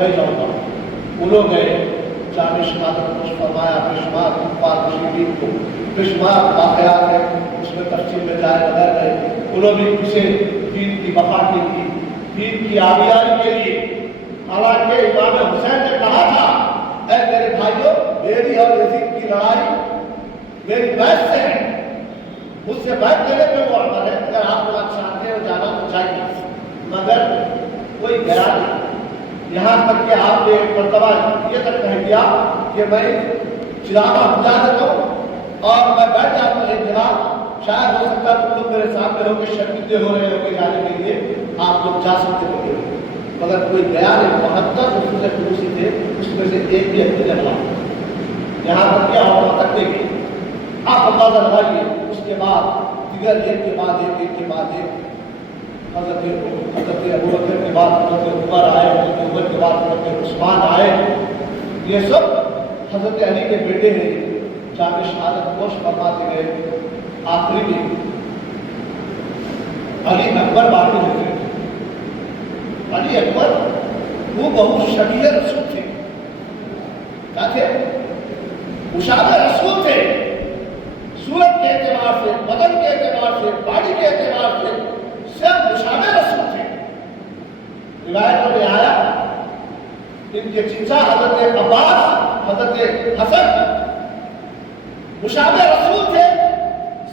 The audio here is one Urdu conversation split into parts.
میں جاؤں گا۔ وہ لوگ گئے، جامع شہادت کچھ فرمایا، بے شمار کفار مشرکین کو بے شمار واقعات ہیں، اس میں تفصیل میں جائے بغیر گئے۔ انہوں نے اسے دین کی بقا کے لیے، دین کی آبیاری کے لیے، حالانکہ امام حسین نے کہا تھا اے میرے بھائیوں، میری اور یزید کی لڑائی میری بیعت سے ہے، مجھ سے بیعت لینے پہ وہ عمل ہے، اگر آپ لوگ چاہتے ہو جانا تو چاہیے، مگر کوئی گیا نہیں۔ یہاں تک کہ آپ نے ایک مرتبہ یہ تک کہہ دیا کہ میں چراغا بجا دیتا ہوں اور میں بیٹھ جاتا ہوں ایک جگہ، شاید ہو سکتا تم لوگ میرے سامنے ہو کے شرمندے ہو رہے ہو کے جانے کے لیے، آپ لوگ جا سکتے ہو گے، مگر کوئی گیا نہیں۔ 72 رسول خصوصی تھے، اس میں سے ایک بھی اپنے جگہ یہاں تک کیا ہوا تک دیکھیں، آپ اندازہ لگائیے۔ اس کے بعد دیگر ایک کے بعد ایک، ایک کے بعد ایک، حضرت ابو بکر کے بعد حضرت عمر آئے، حضرت عمر کے بعد حضرت عثمان آئے، یہ سب حضرت علی کے بیٹے ہیں، جامع شہادت پوش فرماتے گئے۔ آخری میں علی اکبر باقی ہوتے ہیں۔ علی اکبر وہ بہت شبیہ رسول تھے، کیا تھے؟ مشابہ رسول تھے، صورت کے اعتبار سے، بدن کے اعتبار سے، باڈی کے اعتبار سے سب مشابہ رسول تھے۔ روایتوں میں آیا ان کے چچا حضرت عباس، حضرت حسن مشابہ رسول تھے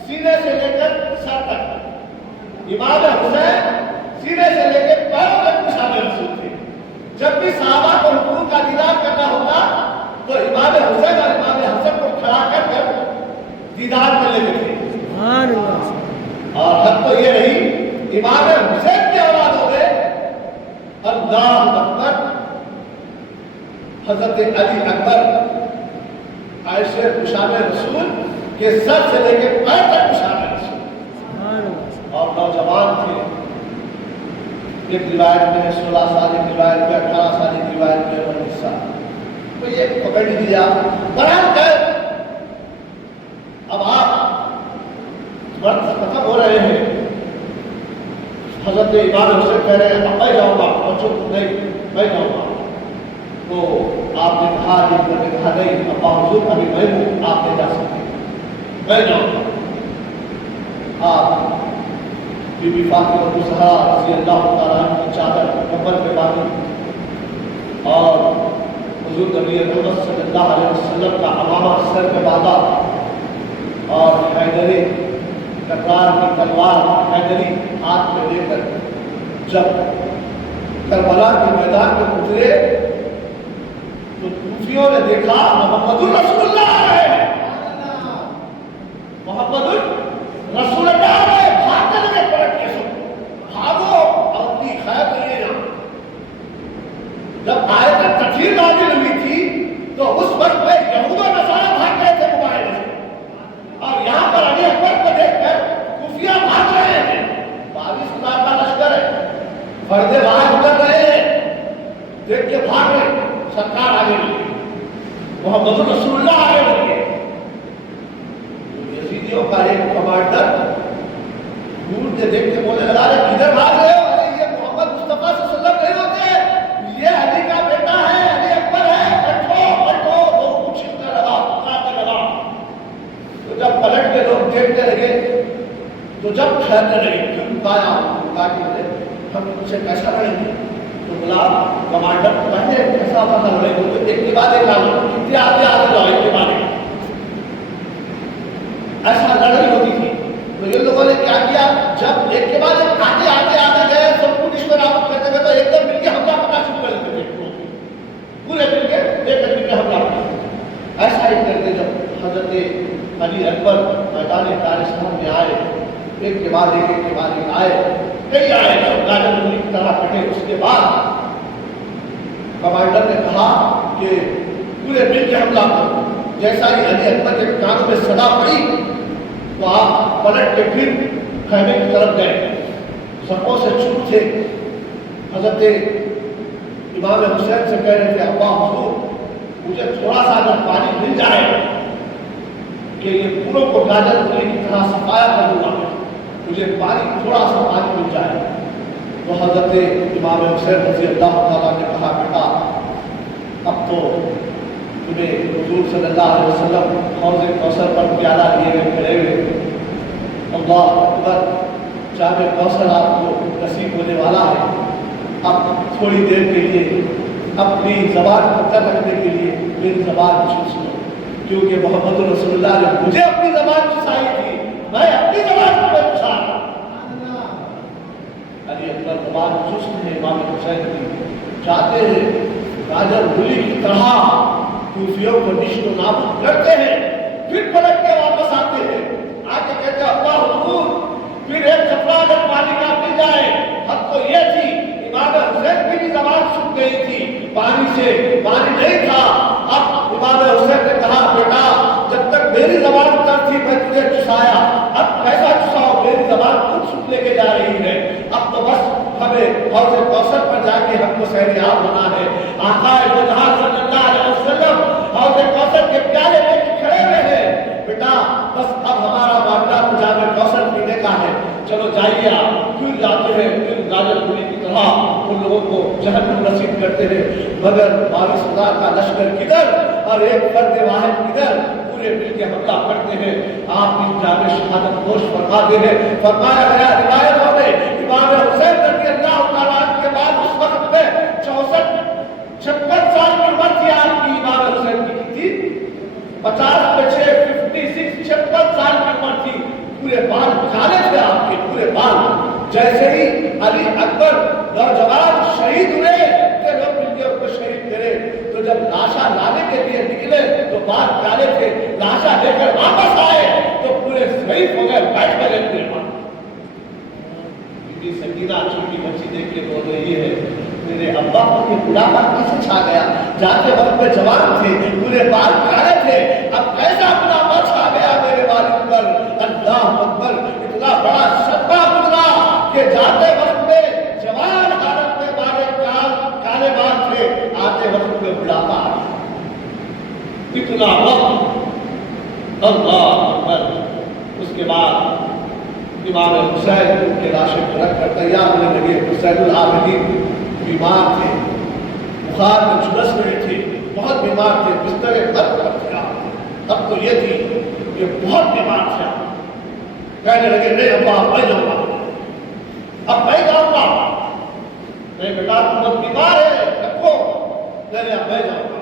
سینے سے لے کر سر تک، امام حسین سینے سے لے کے پیروں تک مشابہ رسول تھے۔ جب بھی صحابہ کو حضور کا دیدار کرنا ہوتا تو امام حسین اور امام حسن کو کھڑا کر کر دیدار کر لیتے تھے۔ سبحان اللہ۔ اور حد تو یہ رہی، امام حسین کی اولاد ہو گئے، اللہ اکبر، حضرت علی اکبر ایسے مشابہ رسول کہ سر سے لے کے پیر تک مشابہ رسول، اور نوجوان تھے۔ ایک روایت میں 16 سال، ایک روایت میں 18 سال، ایک روایت میں 19 سال۔ تو یہ پکڑ لیجیے آپ، بران کر اب آپ مرد ختم ہو رہے ہیں۔ حضرت امام حسین کہہ رہے ہیں اب میں جاؤں گا، بچوں نہیں میں جاؤں گا، تو آپ نے کہا، جب نے کہا نہیں ابا حضور ابھی میں ہوں، آپ نہیں جا سکتے، میں جاؤں گا۔ آپ بی بی فاطمہ الزہرا رضی اللہ تعالیٰ عنہ کی چادر کمر پہ باندھی اور حضور نبی محمد صلی اللہ علیہ وسلم کا عمامہ سر پہ باندھا، اور حیدری ککرار کی تلوار حیدری ہاتھ میں لے کر جب کربلا کے میدان میں اترے تو کوفیوں نے دیکھا محمد الرسول اللہ آ رہے ہیں، محمد الرسول اللہ آ رہے ہیں، بھاگنے لگے پلٹ کے، سب بھاگو اپنی خیر لیے جاؤ۔ جب آیت تطہیر نازل ہوئی تھی تو اس وقت میں یہود و نصارہ بھاگ گئے تھے مباہلے سے، اور یہاں پر علی اکبر کو دیکھ کر خفیہ بھاگ رہے ہیں۔ 22,000 کا لشکر ہے، پردے باہر اتر رہے ہیں، دیکھ کے بھاگ رہے، سرکار آگے لگے، محمد رسول اللہ آگے لگے۔ یزیدیوں کا ایک کمانڈر دور سے دیکھ کے بولے لگا رہے کدھر بھاگ رہے ہو؟ ارے یہ محمد مصطفیٰ صلی اللہ علیہ وسلم نہیں ہوتے، یہ علی کا بیٹا ہے، علی اکبر ہے، بیٹھو بیٹھو، وہ پوچھنے لگا، پکارنے لگا۔ تو جب پلٹ کے لوگ دیکھنے لگے تو جب ٹھہرنے لگے، کیوں پایا کاٹنے لگے، ہم ان سے کیسا لڑیں گے؟ تو بلا کمانڈر پہلے کیسا پتہ لڑے گا، ایک کے بعد ایک لاؤ، کتنے آتے آتے لاؤ، ایک کے بعد ایک، ایسا لڑائی ہوتی تھی۔ تو یہ لوگوں نے کیا کیا، جب ایک کے بعد ایک آتے آتے آتے گئے، سب کو دشمن آمد کرتے گئے تو ایک دم مل کے حملہ کرنا شروع کر دیتے تھے، پورے مل کے ایک دم مل کے حملہ کرتے۔ ایسا ہی کرتے جب حضرت علی اکبر میدان کارستان میں آئے، ایک کے بعد ایک، ایک کے بعد ایک آئے، کئی آئے، سب گاجر مولی کی طرح کٹے۔ اس کے بعد کمانڈر نے کہا کہ پورے مل کے حملہ کرو۔ جیسا ہی علی اکبر کے کانوں میں صدا پڑی تو آپ پلٹ کے پھر خیمے کی طرف گئے، سپوں سے چوپ تھے۔ حضرت امام حسین سے کہہ رہے تھے ابا حضور مجھے تھوڑا سا اگر پانی مل جائے کہ یہ پوروں کو گاجر مولی کی طرح صفایا کر دوں گا، مجھے پانی تھوڑا سا پانی مل جائے۔ تو حضرت امام حسین رضی اللہ تعالیٰ نے کہا بیٹا حضور صلی اللہ علیہ وسلم حوض کوثر پر پیالہ لیے ہوئے کھڑے ہوئے. اللہ اکبر. جام کوثر آپ کو نصیب ہونے والا ہے. اب تھوڑی دیر کے لیے اپنی زبان کو کر رکھنے کے لیے میری زبان چھو سنو, کیونکہ محمد رسول اللہ نے مجھے اپنی زبان چھسائی تھی, میں اپنی زبان کو میں چھسا. علی اکبر زبان چست ہے امام حسین کی, چاہتے ہیں گاجر گلی کی طرح کوفیوں کو نشت و نابود کرتے ہیں, پھر پلٹ کے واپس آتے ہیں. آ کے کہتے ہیں اللہ حضور پھر ایک قطرہ اگر پانی کا مل جائے. حد تو یہ تھی امام حسین کی بھی زبان سوکھ گئی تھی, پانی سے پانی نہیں تھا. اب امام حسین نے کہا بیٹا جب تک میری زبان تر تھی میں تجھے چسایا, اب کیسا چساؤ, میری زبان خود سوکھ لے کے جا رہی ہے. اب تو بس ہمیں حوض کوثر پر جا کے ہم کو سیراب ہونا ہے. آقا دو جہاں صلی اللہ علیہ وسلم حوض کوثر کے پیالے لے کے کھڑے ہوئے ہیں. بیٹا بس اب ہمارا معاملہ تو جام کوثر پینے کا ہے, چلو جائیے. آپ کیوں جاتے ہیں, کیوں گاجر گلی کی طرح ان لوگوں کو جہنم نصیب کرتے ہیں. مگر 22,000 کا لشکر کدھر اور ایک فرد واحد کدھر, پورے مل کے حملہ کرتے ہیں. آپ اس جامع شہادت نوش فرماتے ہیں. فرمایا گیا روایتوں میں امام حسین رضی اللہ تعالیٰ عنہ کے بعد اس وقت میں 56 سال کی عمر تھی آپ کی. امام حسین کی تھی 50 میں 56 سال کی عمر تھی. پورے بال کالے تھے آپ کے, پورے بال. جیسے ہی علی اکبر نوجوان شہید ہوئے کہ لوگ مل کے ان کو شہید کرے, تو جب لاشا لانے کے لیے نکلے تو بال کالے تھے. لاشا لے کر واپس آئے تو پورے ضعیف ہو گئے, بیٹھ گئے پورے بال. سکینہ چھوٹی بچی دیکھ کے بول رہی ہے میرے ابا کو یہ بڑھاپا کیسے چھا گیا, جاتے وقت میں جوان تھے, پورے بال کالے تھے, اب کیسا بڑھاپا چھا گیا میرے والد پر. اللہ اکبر. اتنا بڑا صدمہ گزرا کہ جاتے وقت میں جوان حالت میں کالے بال تھے, آتے وقت میں بڑھاپا. اتنا وقت. اللہ اکبر. اس کے بعد امام حسین کے لاشیں کو رکھ کر تیار ہونے لگے. حسین العابدین بیمار تھے, بخار میں جھلس رہے تھے, بہت بیمار تھے, بستر قتل پر تھے. اب تو یہ تھی کہ بہت بیمار تھے. کہنے لگے نہیں ابا میں جاؤں گا, اب میں جاؤں گا. نہیں بیٹا تم بہت بیمار ہے, رکھو. نہیں اب میں جاؤں گا.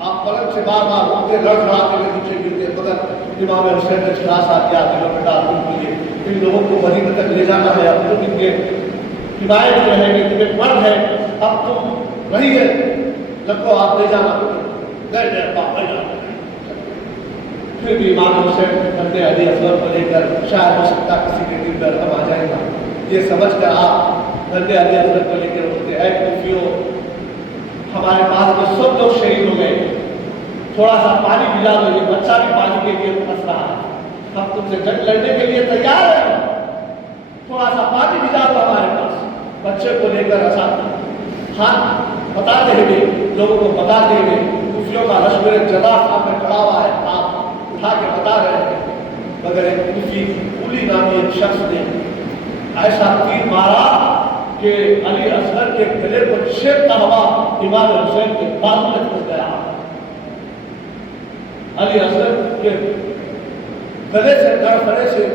آپ پلنگ سے بار بار اٹھتے لڑکھڑاتے ہوئے نیچے گرتے, مگر امام حسین نے چھلاسا دیا کہ بیٹا تم کے لیے ان لوگوں کو مدینہ تک لے جانا ہے, اب تم ان کے حمایت میں رہیں گے, تمہیں مرد ہے, اب تم رہیے, لکھو آپ لے جانا. نہیں ابا میں جاؤں گا. پھر بھی امام حسین حضرت علی اصغر کو لے کر شاید ہو سکتا کسی کے دل میں رقم آ جائے گا, یہ سمجھ کر آپ حضرت علی اصغر کو لے کر اٹھتے, اے کوفیوں ہمارے پاس میں سب لوگ شہید ہو گئے, تھوڑا سا پانی پلا دو, یہ بچہ بھی پانی کے لیے پھنس رہا ہے, ہم تم سے جنگ لڑنے کے لیے تیار ہیں, تھوڑا سا پانی پلا دو ہمارے پاس. بچے کو لے کر ہاتھ بتا دیں گے, لوگوں کو بتا دیں گے. کوفیوں کا لشکر جدا سامنے کھڑا ہوا ہے, آپ اٹھا کے بتا رہے ہیں. مگر ایک کوفی اولی نامی ایک شخص نے ایسا تیر مارا کہ علی اصغر کے گلے کو چھیدتا ہوا امام حسین کے بازو میں پھنس گیا. علی اصغر کے گلے سے گڑگڑے سے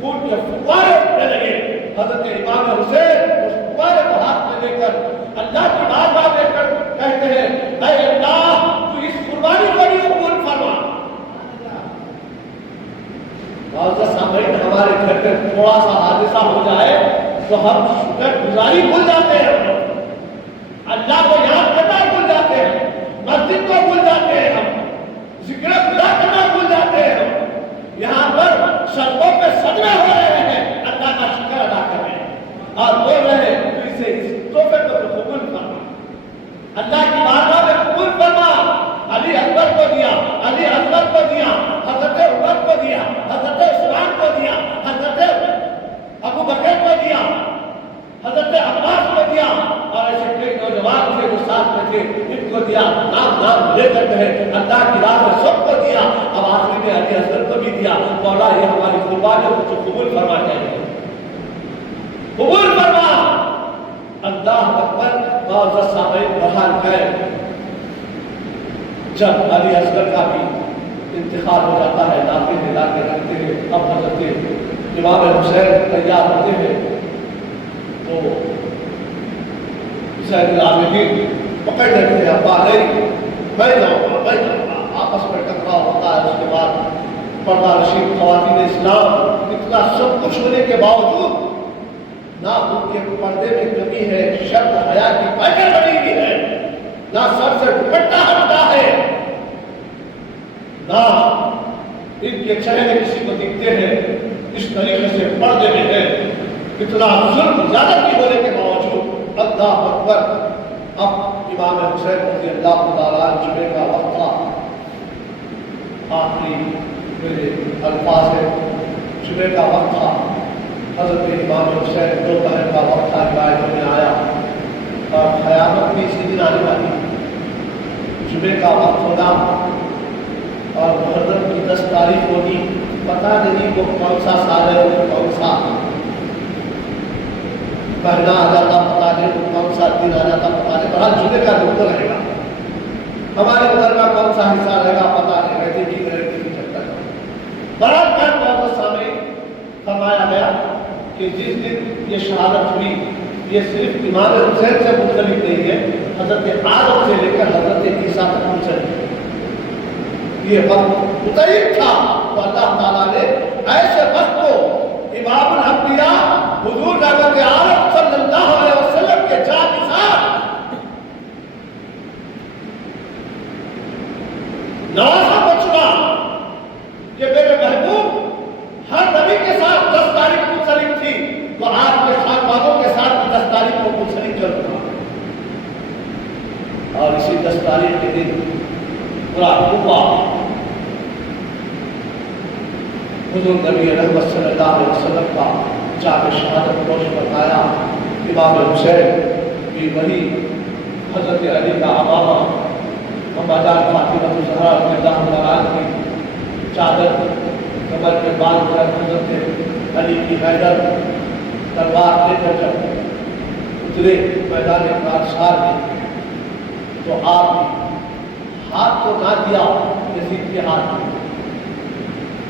خون کے فوارے اٹھنے لگے. حضرت امام حسین اس فوارے کو ہاتھ میں لے کر اللہ کی بارگاہ میں کر کہتے ہیں اے اللہ تو اس قربانی کو بھی قبول فرما. ہمارے گھر میں تھوڑا سا حادثہ ہو جائے تو ہم شکر گزاری بھول جاتے ہیں, اللہ کو یاد کرنا بھول جاتے ہیں, مسجد کو بھول جاتے ہیں, ہم ذکر خدا کرنا بھول جاتے ہیں. ہم یہاں پر سڑکوں پہ صدمے ہو رہے ہیں, اللہ کا شکر ادا کر رہے ہیں اور بول رہے ہیں تو اسے اس تحفے کو تو قبول فرما, اللہ کی بارگاہ میں قبول فرما. علی اکبر کو دیا, علی اصغر کو دیا, حضرت عمر کو دیا, حضرت عثمان کو دیا, حضرت ابو بکر کو دیا, حضرت عباس کو دیا, اور ایسے کئی نوجوان تھے جو ساتھ میں تھے ان کو دیا. نام لے کر کہے اللہ کی راہ میں سب کو دیا. اب آخری میں علی اصغر کو بھی دیا. مولا یہ ہماری قربانی کو قبول فرما چاہیے, قبول فرما. اللہ اکبر. معزز سامعین بہار گئے جب علی اصغر کا بھی انتقال ہو جاتا ہے، لاتے رکھتے ہیں، اب حضرت امام حسین تیار ہوتے ہیں تو زین العابدین پکڑ لیتے ہیں، ابا نہیں میں جاؤں گا، آپس میں ٹکراؤ ہوتا ہے۔ اس کے بعد پردہ نشین خواتین اسلام اتنا سب کچھ ہونے کے باوجود نہ ان کے پردے میں کمی ہے، شرم حیا کی پہچان بنی ہوئی ہے، نہ سر سے دوپٹہ ہٹتا ہے، نہ ان کے چہرے کسی کو دکھتے ہیں، اس طریقے سے پردے میں ہے۔ اتنا ظلم زیادتی ہونے کے باوجود اللہ اکبر، اب امام حسین رضی اللہ تعالیٰ جمعے کا وقت تھا، آخری میرے الفاظ ہے، جمعے کا وقت تھا، حضرت امام حسین دوپہر کا وقت تھا، روایتوں میں آیا، اور قیامت بھی اسی دن آنے والی، جمعے کا وقت ہوگا اور محرم کی 10 تاریخ ہوگی، پتہ نہیں وہ کون سا سال ہے، وہ کون سا مہینہ آ جاتا پتہ نہیں، وہ کون سا دن آ جاتا پتہ نہیں، بہرحال جمعے کا دن تو رہے گا، ہمارے ادھر کا کون سا حصہ رہے گا پتہ نہیں، رہتے بھی چکر ہے۔ بہرحال کیا بہت سامنے فرمایا گیا کہ جس دن یہ شہادت ہوئی، یہ صرف امام حسین سے منسلک نہیں ہے، حضرت آدم سے لے کر حضرت عیسیٰ تک منسلک ہے۔ یہ وقت متعلق تھا تو اللہ تعالیٰ نے ایسے وقت کو امام الانبیاء حضور رحمت عالم صلی اللہ علیہ وسلم کے جان نثار نوازا کو چنا کہ میرے محبوب ہر نبی کے ساتھ 10 تاریخ منسلک تھی، تو آپ کے ساتھ والوں کے ساتھ 10 تاریخ کو منسلک کر دیا، اور اسی 10 تاریخ کے دن پورا کوفہ حضور نبی رحمت صلی اللہ علیہ وسلم کا جام شہادت نوش بتایا۔ امام حسین بھی وہی حضرت علی کا امامہ اما جان فاطمہ الزہرا رضی اللہ عنہا کی چادر کمر میں باندھ کر حضرت علی کی حیدر تلوار لے کر جب اترے میدان کارسار میں، تو آپ نے ہاتھ کو نہ دیا یزید کے ہاتھ میں،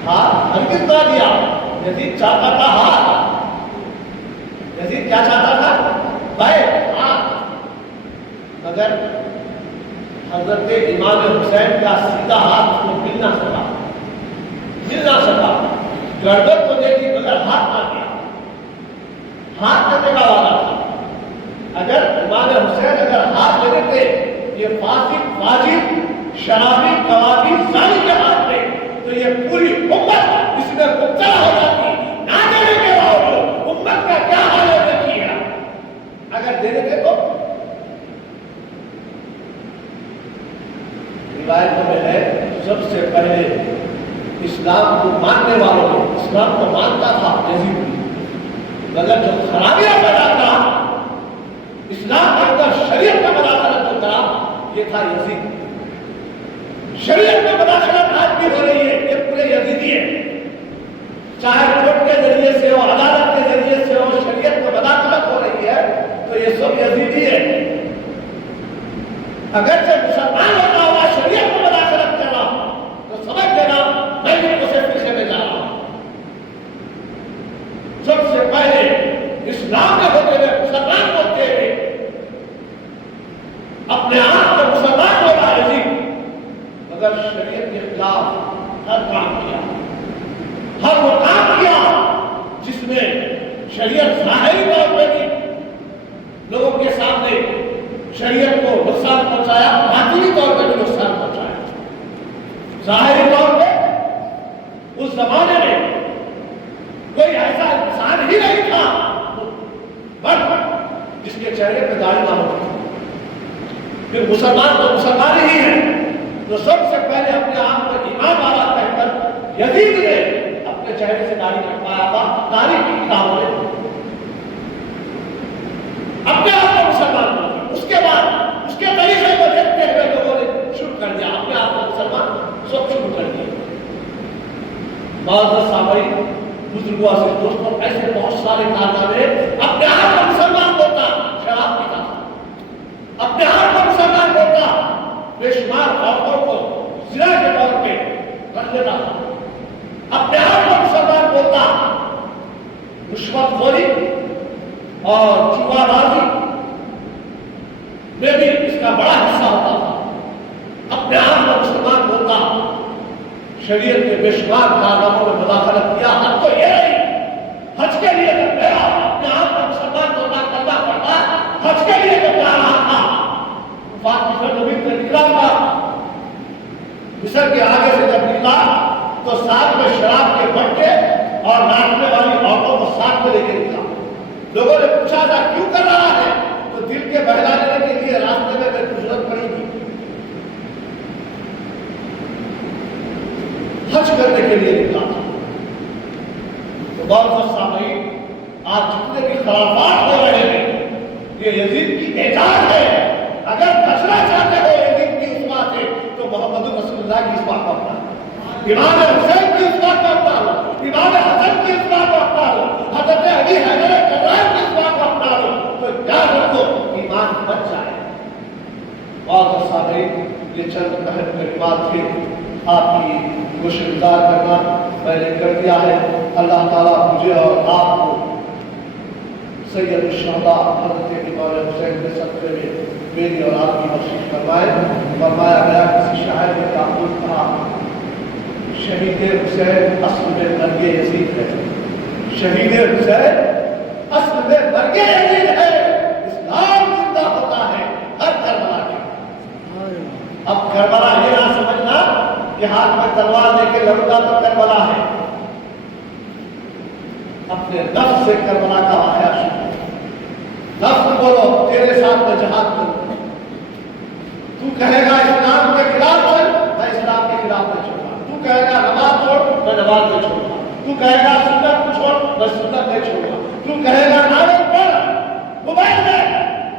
ہاتھ ہرگز نہ دیا، یزید چاہتا تھا ہاتھ، یزید کیا چاہتا تھا؟ بیعت، ہاتھ، مگر حضرت امام حسین کا سیدھا ہاتھ اس کو مل نہ سکا، گردن تو دے دی مگر ہاتھ نہ دیا، ہاتھ دینے کا وعدہ تھا۔ اگر امام حسین اگر ہاتھ دے دیتے یہ فاسق فاجر شرابی کبابی زانی کے ہاتھ میں، تو یہ پوری امت اس میں مبتلا ہو جاتی، نہ دینے کے باوجود امت کا کیا حال ہے کیا، اگر دے دیتے تو روایتوں میں ہے سب سے پہلے اسلام کو ماننے والوں نے، اسلام کو مانتا تھا یزید، مگر جو خرابیاں پیدا کرا اسلام کے اندر شریعت میں مداخلت جو کرا یہ تھا یزید۔ شریعت میں مداخلت آج بھی ہو رہی ہے، یہ پورے یزیدی ہے، چاہے کورٹ کے ذریعے سے ہو، عدالت کے ذریعے سے ہو، شریعت میں مداخلت ہو رہی ہے تو یہ سب یزیدی ہے۔ اگر سے مسلمان ہوتا ہوا شریعت میں مداخلت کر رہا تو سمجھ لینا میں بھی اسے پیچھے میں جا رہا ہوں۔ سب سے پہلے اسلام کے ہوتے ہوئے مسلمان ہوتے ہوئے اپنے آپ کو مسلمان ہو رہا ہے مگر شریعت کے خلاف ہر کام کیا، ہر وہ کام کیا جس میں شریعت ظاہری طور پہ بھی لوگوں کے سامنے شریعت کو نقصان پہنچایا، باطنی طور پہ بھی نقصان پہنچایا۔ ظاہری طور پہ اس زمانے میں کوئی ایسا انسان ہی نہیں تھا بٹ جس کے چہرے پہ داڑھی نہ ہوتی، پھر مسلمان تو مسلمان ہی ہے، تو سب سے پہلے اپنے آپ کو ایمان والا کہہ کر یزید نے اپنے چہرے سے داڑھی کٹوایا تھا، تاریخ کی کتابوں نے اپنے آپ کو مسلمان بنا۔ اس کے بعد اس کے طریقے کو دیکھتے ہوئے لوگوں نے شروع کر دیا اپنے آپ کو مسلمان سب شروع کر دیا۔ معزز سامعین، بزرگوں سے دوستوں، ایسے بہت سارے کارنامے، اپنے آپ کو مسلمان ہوتا شراب پیتا تھا، اپنے آپ کو مسلمان ہوتا بے شمار عورتوں کو زنا کے طور پہ رکھ لیتا تھا. اپنے آپ کو مسلمان بولتا, رشوت خوری اور جوا بازی میں بھی اس کا بڑا حصہ ہوتا تھا. اپنے آپ کو مسلمان بولتا, شریعت کے بے شمار کارناموں میں مداخلت کیا. حد تو یہ نہیں, حج کے لیے جب گیا اپنے آپ کو مسلمان بولنا کرنا پڑتا. حج کے لیے جب جا رہا تھا نبی سے نکلا تھا, مصر کے آگے سے جب نکلا تو ساتھ میں شراب کے بٹے اور ناچنے والی عورتوں کو ساتھ میں لے کے نکلا. لوگوں نے پوچھا تھا کیوں کر رہا ہے, تو دل کے بہلا دینے کے لیے راستے میں ضرورت پڑی تھی. حج کرنے کے لیے نکلا تھا. تو بہت سامعین, آج جتنے بھی خرافات ہو رہے ہیں یہ یزید کی ایجاد ہے. اگر بچنا چاہتے ہو یزید کی اسوا سے تو محمد رسول اللہ کی اسوا کو اپنا, امام حسین کی اسوا کو اپنا لو, امام حسن کی اسوا کو اپنا لو, حضرت علی حیدر کرار کی اسوا کو اپنا لو, تو یاد رکھو ایمان بچ جائے. بہت سامعین, یہ چند اہم کلمات تھے, آپ کی کو شکرگزار کرنا میں نے کر دیا ہے. اللہ تعالیٰ مجھے اور آپ کو سید الشہداء حضرت امام حسین کے صدقے میں میری اور آپ کی بخشش فرمائے. فرمایا گیا کسی شاعر نے تعبیر کہا, شہید حسین اصل میں مرگ یزید ہے. شہید حسین اصل میں مرگ یزید ہے. اسلام زندہ ہوتا ہے ہر کربلا کے. اب کربلا یہ نہ سمجھنا کہ ہاتھ میں تلوار لے کے لڑتا تو کربلا ہے. اپنے نفس سے کربلا کا واقعہ شروع. نفس بولو تیرے ساتھ میں جہاد کروں. تو کہے گا اسلام کے خلاف چل, میں اسلام کے خلاف نہیں چھوڑا. تو کہے گا نماز چھوڑ, میں نماز نہیں چھوڑا. تو کہے گا سنت چھوڑ, میں سنت نہیں چھوڑا. تو کہے گا نعرہ پڑھ موبائل میں,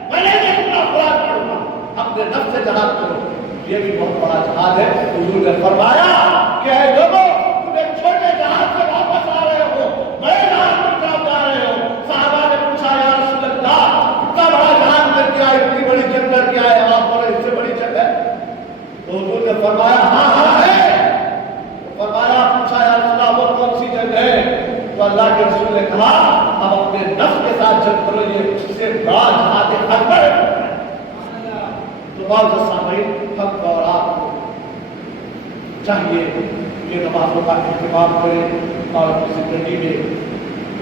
میں نہیں دیکھوں گا قرآن پڑھوں گا. اپنے نفس سے جہاد کرو. یہ بھی بہت بڑا جہاد ہے. حضور نے فرمایا کہ اے لوگوں, تم ایک چھوٹے جہاد سے واپس آ رہے ہو, بڑے جہاد کی طرف جا رہے ہو. صحابہ نے پوچھا یا رسول اللہ اتنا بڑا جہاد کر کے آئے, اتنی بڑی جنگ کر کے آئے, آپ بولے اس سے بڑی جنگ ہے؟ تو حضور نے فرمایا ہاں ہاں ہے. فرمایا پوچھا یا رسول اللہ وہ کون سی جنگ ہے؟ تو اللہ کے رسول نے کہا اب اپنے نفس کے ساتھ جنگ کرو, یہ اس سے بڑا جہاد اکبر ہے. تو بعض سامعین حق اور آپ کو چاہیے کہ نمازوں کا اہتمام کریں اور اپنی زندگی میں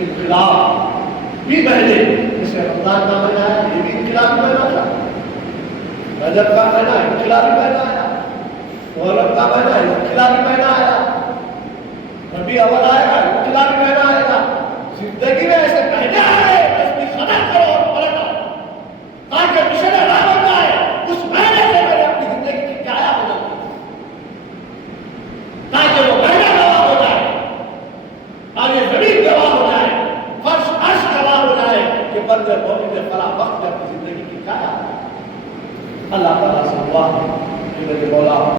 انقلاب بھی بہنے. جیسے رمضان کا مہینہ ہے, یہ بھی انقلابی مہینہ تھا. رجب کا مہینہ انقلابی مہینہ آیا, محرم کا مہینہ انقلابی مہینہ آیا, ربیع اول آئے گا انقلابی مہینہ آئے گا. زندگی میں ایسے مہینے آئے اس کی قدر کرو اور پلٹو تاکہ مشن راہ بن جائے. اس مہینے سے میں نے اپنی زندگی کی کیا بدل دی تاکہ وہ مہینہ گواہ ہو جائے اور یہ زمین گواہ ہو جائے, فرش عرش گواہ ہو جائے کہ بندے مومن نے فلاں وقت میں اپنی زندگی کی کیا. اللہ تعالیٰ سے دعا ہے کہ میرے مولا